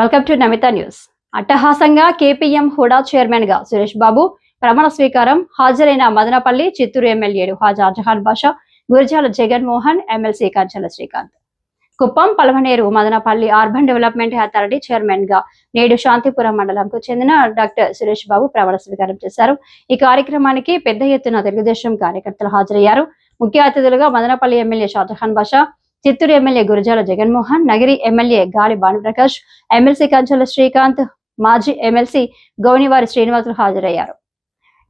Welcome to Namitha news అట్టహాసంగా KPM HUDA చైర్మన్గా సురేష్ బాబు ప్రమాణ స్వీకారం హాజరైన మదనపల్లి చిత్తూరు ఎమ్మెల్యేలు Haja Jahan Basha Gurajala Jaganmohan MLC Kanchela Srikanth. Kuppam Palamaner Madanapalle urban development authority చైర్మన్గా నేడు శాంతిపురం మండలంకు చెందిన డాక్టర్ సురేష్ బాబు ప్రమాణ స్వీకారం చేశారు. ఈ కార్యక్రమానికి పెద్ద ఎత్తున తెలుగుదేశం కార్యకర్తలు హాజరయ్యారు. ముఖ్య అతిథులుగా Madanapalle MLA Shajahan Basha Chittoor MLA Gurajala Jaganmohan Nagari MLA Gali Bhanuprakash MLC కంచెల Srikanth మాజీ ఎమ్మెల్సీ గౌనివారి శ్రీనివాసులు హాజరయ్యారు.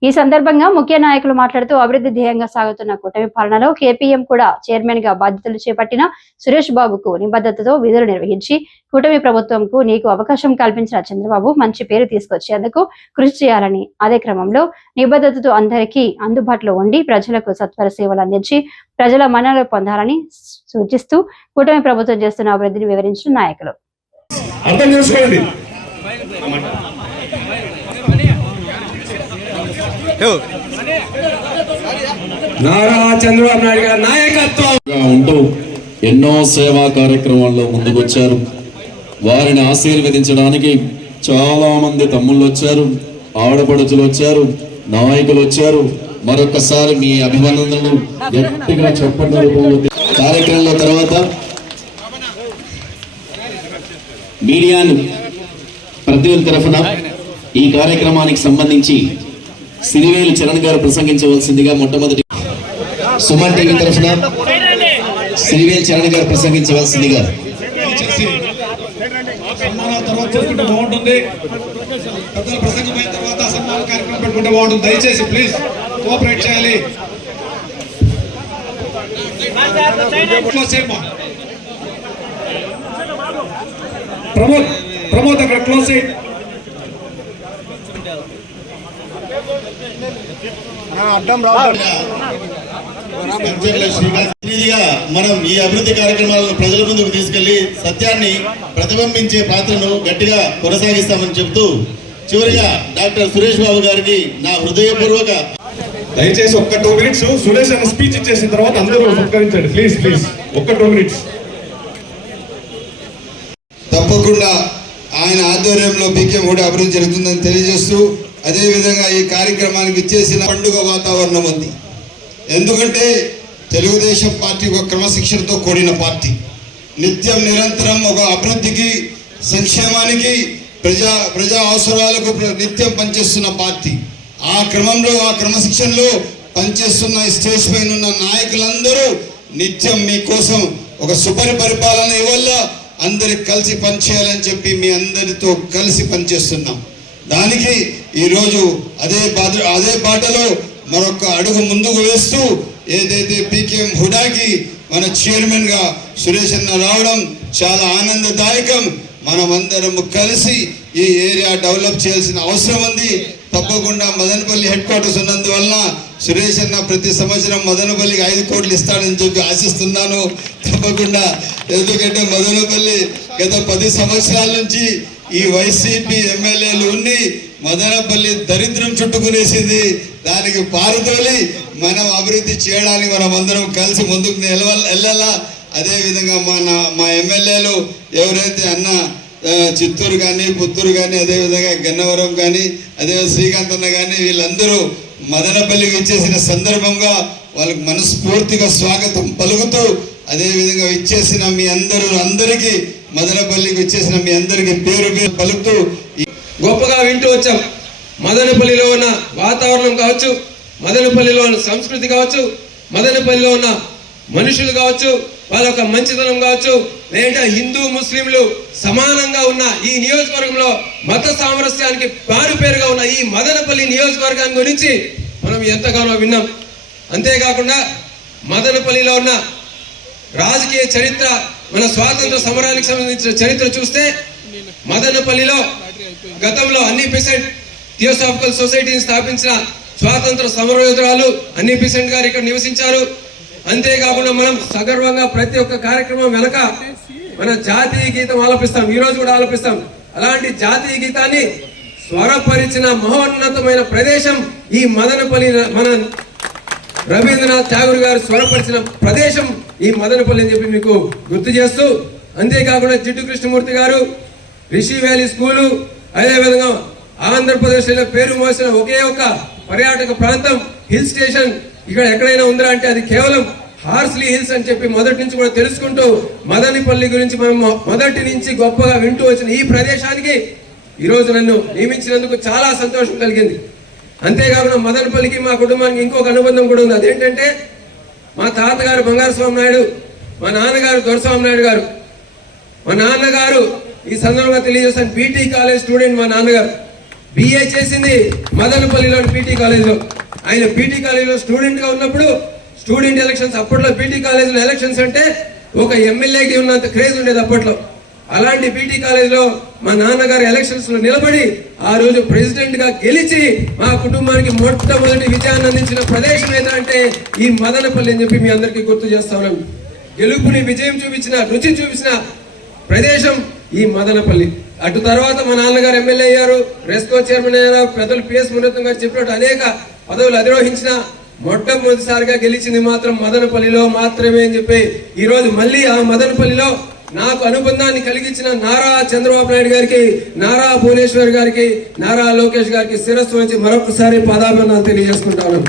ఈ సందర్భంగా ముఖ్య నాయకులు మాట్లాడుతూ అభివృద్ధి ధ్యేయంగా సాగుతున్న కూటమి పాలనలో కేపీఎం కూడా చైర్మన్గా బాధ్యతలు చేపట్టిన సురేష్ బాబుకు నిబద్ధతతో విధులు నిర్వహించి కూటమి ప్రభుత్వంకు నీకు అవకాశం కల్పించిన చంద్రబాబు మంచి పేరు తీసుకొచ్చేందుకు కృషి చేయాలని అదే క్రమంలో నిబద్ధతతో అందరికీ అందుబాటులో ఉండి ప్రజలకు సత్వర సేవలు అందించి ప్రజల మన్నలు పొందాలని సూచిస్తూ కూటమి ప్రభుత్వం చేస్తున్న అభివృద్ధిని వివరించిన నాయకులు. అర్థం చేసుకోండి. నారా చంద్రబాబు నాయుడు గారి నాయకత్వం. గా ఉంటూ ఎన్నో సేవా కార్యక్రమాల్లో ముందుకొచ్చారు. వారిని ఆశీర్వదించడానికి చాలా మంది తమ్ముళ్ళు వచ్చారు ఆడపడుచులు వచ్చారు నాయకులు వచ్చారు. మరొకసారి మీ అభినందనలు గట్టిగా చెప్పండి కార్యక్రమంలో తర్వాత మీడియాను ప్రతినిధుల తరఫున ఈ కార్యక్రమానికి సంబంధించి సిరివేలు చరణ్ గారు ప్రసంగించవలసిందిగా మొట్టమొదటి సుమన్ టీవీ తరఫున సిరివేల్ చరణ్ గారు ప్రసంగించవలసిందిగా సన్మానాల బాగుంటుంది పెద్దల ప్రసంగం అయిన తర్వాత సన్మాన కార్యక్రమం పెట్టుకుంటే బాగుంటుంది దయచేసి ప్లీజ్ కోఆపరేట్ చేయాలి క్లోజ్ చేయమ్మా. ప్రమోద్ ప్రమోద్ అక్కడ క్లోజ్ చేయి మనం ఈ అభివృద్ధి కార్యక్రమాలను ప్రజల ముందుకు తీసుకెళ్ళి సత్యాన్ని ప్రతిబింబించే పాత్రను గట్టిగా కొనసాగిస్తామని చెబుతూ చివరిగా డాక్టర్ సురేష్ బాబు గారికి నా హృదయపూర్వక దయచేసి ఒక్క టూ మినిట్స్ సురేష్ అన్న స్పీచ్ ఇచ్చేసిన తర్వాత అందరూ సత్కరించండి. Please please. ఒక్క టూ మినిట్స్. తప్పకుండా ఆయన ఆధ్వర్యంలో బీకే కూడా అభివృద్ధి జరుగుతుందని తెలియజేస్తూ అదేవిధంగా ఈ కార్యక్రమానికి ఇచ్చేసిన పండుగ వాతావరణం ఉంది. ఎందుకంటే తెలుగుదేశం పార్టీ ఒక క్రమశిక్షణతో కూడిన పార్టీ. నిత్యం నిరంతరం ఒక అభివృద్ధికి సంక్షేమానికి ప్రజా ప్రజా అవసరాలకు ప్ర- నిత్యం పనిచేస్తున్న పార్టీ. ఆ క్రమంలో ఆ క్రమశిక్షణలో పనిచేస్తున్న స్టేజ్ పైన ఉన్న నాయకులందరూ నిత్యం మీకోసం ఒక సుపరి పరిపాలన ఇవల్ల అందరికి కలిసి పనిచేయాలని చెప్పి మీ అందరితో కలిసి పనిచేస్తున్నాం. దానికి ఈరోజు అదే బాధ అదే బాటలో మరొక అడుగు ముందుకు వేస్తూ ఏదైతే పీకేఎం హుడాకి మన చైర్మన్గా సురేష్ అన్న రావడం చాలా ఆనందదాయకం. మనమందరం కలిసి ఈ ఏరియా డెవలప్ చేయాల్సిన అవసరం ఉంది. తప్పకుండా మదనపల్లి హెడ్ క్వార్టర్స్ ఉన్నందువలన సురేష్ అన్న ప్రతి సంవత్సరం మదనపల్లికి ఐదు కోట్లు ఇస్తాడని చెప్పి ఆశిస్తున్నాను. తప్పకుండా ఎందుకంటే మదనపల్లి గత పది సంవత్సరాల నుంచి ఈ వైసీపీ ఎమ్మెల్యేలు ఉండి మదనపల్లి దరిద్రం చుట్టుకునేసింది. దానికి పారుతోలి మనం అభివృద్ధి చేయడానికి మనం అందరం కలిసి ముందుకు వెళ్ళాలా? అదేవిధంగా మన మా ఎమ్మెల్యేలు ఎవరైతే అన్న చిత్తూరు కానీ పుత్తూరు కానీ అదేవిధంగా గన్నవరం కానీ అదే శ్రీకాంత్ అన్న కానీ వీళ్ళందరూ మదనపల్లికి ఇచ్చేసిన సందర్భంగా వాళ్ళకి మనస్ఫూర్తిగా స్వాగతం పలుకుతూ అదేవిధంగా ఇచ్చేసిన మీ అందరూ అందరికీ మదనపల్లికి ఇచ్చేసిన మీ అందరికీ పేరు పేరు పలుకుతూ గొప్పగా వింటూ వచ్చాం. మదనపల్లిలో ఉన్న వాతావరణం కావచ్చు మదనపల్లిలో ఉన్న సంస్కృతి కావచ్చు మదనపల్లిలో ఉన్న మనుషులు కావచ్చు వాళ్ళ యొక్క మంచితనం కావచ్చు లేదంటే హిందూ ముస్లింలు సమానంగా ఉన్న ఈ నియోజకవర్గంలో మత సామరస్యానికి పేరుగా ఉన్న ఈ మదనపల్లి నియోజకవర్గాన్ని గురించి మనం ఎంతగానో విన్నాం. అంతేకాకుండా మదనపల్లిలో ఉన్న రాజకీయ చరిత్ర మన స్వాతంత్ర సమరానికి సంబంధించిన చరిత్ర చూస్తే మదనపల్లిలో గతంలో అన్ని పెసెంట్ థియోసాఫికల్ సొసైటీని స్థాపించిన స్వాతంత్ర సమరయోధురాలు అన్ని పెసెంట్ గారు ఇక్కడ నివసించారు. అంతేకాకుండా మనం సగర్వంగా ప్రతి ఒక్క కార్యక్రమం వెనక మన జాతీయ గీతం ఆలపిస్తాం. ఈ రోజు కూడా ఆలపిస్తాం. అలాంటి జాతీయ గీతాన్ని స్వరపరిచిన మహోన్నతమైన ప్రదేశం ఈ మదనపల్లి మన రవీంద్రనాథ్ ఠాగూర్ గారు స్వరపరిచిన ప్రదేశం ఈ మదనపల్లి అని చెప్పి మీకు గుర్తు చేస్తూ అంతేకాకుండా జిడ్డు కృష్ణమూర్తి గారు రిషి వ్యాలీ స్కూలు అదేవిధంగా ఆంధ్రప్రదేశ్లో పేరు మోసిన ఒకే ఒక పర్యాటక ప్రాంతం హిల్ స్టేషన్. ఇక్కడ ఎక్కడైనా ఉందా అంటే అది కేవలం హార్స్లీ హిల్స్ అని చెప్పి మొదటి నుంచి కూడా తెలుసుకుంటూ మదనిపల్లి గురించి మనం మొదటి నుంచి గొప్పగా వింటూ వచ్చిన ఈ ప్రదేశానికి ఈరోజు నన్ను నియమించినందుకు చాలా సంతోషం కలిగింది. అంతేకాకుండా మదనపల్లికి మా కుటుంబానికి ఇంకొక అనుబంధం కూడా ఉంది. అదేంటంటే మా తాతగారు బంగారు స్వామి నాయుడు మా నాన్నగారు దొరస్వామి నాయుడు గారు. మా నాన్నగారు ఈ సందర్భంగా తెలియజేస్తాను పీటీ కాలేజ్ స్టూడెంట్ మా నాన్నగారు. బిఏ చేసింది మదనపల్లిలోని పీటీ కాలేజ్లో. ఆయన పీటీ కాలేజ్లో స్టూడెంట్గా ఉన్నప్పుడు స్టూడెంట్ ఎలక్షన్స్ అప్పట్లో పీటీ కాలేజ్లో ఎలక్షన్స్ అంటే ఒక ఎమ్మెల్యేకి ఉన్నంత క్రేజ్ ఉండేది అప్పట్లో. అలాంటి పీటీ కాలేజ్లో మా నాన్నగారు ఎలక్షన్స్లో నిలబడి ఆ రోజు ప్రెసిడెంట్గా గెలిచి మా కుటుంబానికి మొట్టమొదటి విజయాన్ని అందించిన ప్రదేశం ఏదంటే ఈ మదనపల్లి అని చెప్పి మీ అందరికీ గుర్తు చేస్తా ఉన్నాం గెలుపుని విజయం చూపించిన రుచి చూపించిన ప్రదేశం ఈ మదనపల్లి. అటు తర్వాత మా నాన్నగారు ఎమ్మెల్యే అయ్యారు. రెస్కో చైర్మన్ అయ్యారు పెద్దలు పిఎస్ మునత్వం గారు చెప్పినట్టు అనేక పదవులు అధిరోహించిన మొట్టమొదటిసారిగా గెలిచింది మాత్రం మదనపల్లిలో మాత్రమే అని చెప్పి ఈరోజు మళ్ళీ ఆ మదనపల్లిలో నాకు అనుబంధాన్ని కలిగించిన నారా చంద్రబాబు నాయుడు గారికి నారా భువనేశ్వర్ గారికి నారా లోకేష్ గారికి శిరస్సు నుంచి మరొకసారి పాదాభివందనాలు తెలియజేసుకుంటాను.